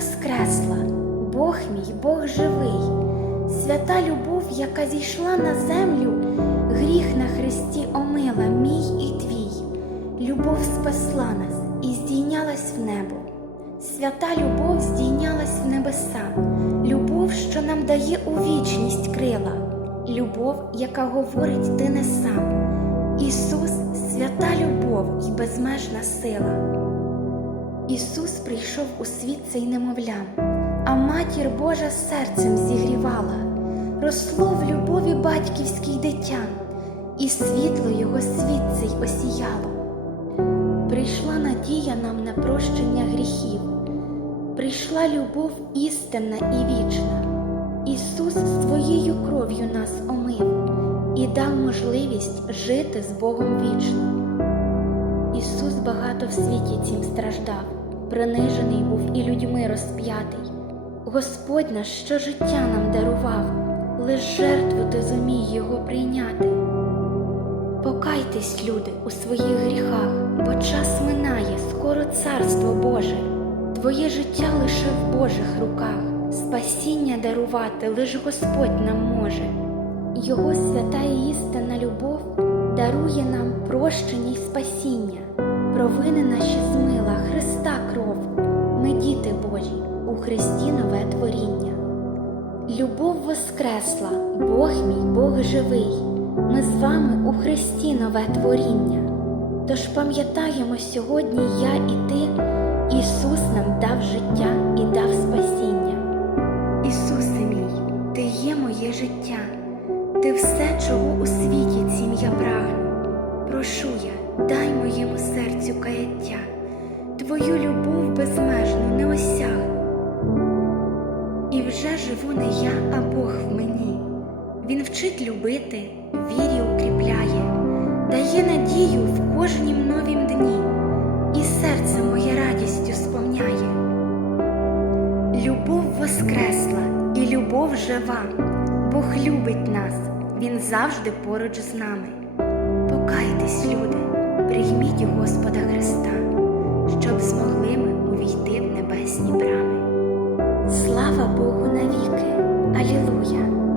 воскресла, Бог мій, Бог живий, свята любов, яка зійшла на землю, гріх на Христі омила мій і твій. Любов спасла нас і здійнялась в небо. Свята любов здійнялась в небеса, любов, що нам дає у вічність крила, любов, яка говорить ти не сам. Ісус свята любов і безмежна сила. Ісус прийшов у світ цей немовлям, а матір Божа серцем зігрівала, росло в любові батьківській дитя, і світло його світ цей осіяло. Прийшла надія нам на прощення гріхів, прийшла любов істинна і вічна. Ісус своєю кров'ю нас омив і дав можливість жити з Богом вічно. Ісус багато в світі цим страждав, принижений був і людьми розп'ятий. Господь наш що життя нам дарував, лиш жертву ти зумій його прийняти. Покайтесь, люди, у своїх гріхах, бо час минає, скоро царство Боже. Твоє життя лише в Божих руках, спасіння дарувати лиш Господь нам може. Його свята і істинна любов дарує нам прощення й спасіння, провини наші змила Христа кров. Ми діти Божі, у Христі нове творіння. Любов воскресла, Бог мій, Бог живий. Ми з вами у Христі нове творіння. Тож пам'ятаємо сьогодні я і ти, Ісус нам дав життя і дав спасіння. Ісусе мій, Ти є моє життя, Ти все, чого у світі цім я прагну. Прошу Твою любов безмежну не осягну. І вже живу не я, а Бог в мені. Він вчить любити, вірі укріпляє, дає надію в кожнім новім дні, і серце моє радістю сповняє. Любов воскресла, і любов жива, Бог любить нас, Він завжди поруч з нами. Покайтесь, люди, прийміть Господа слава Богу навіки. Алілуя!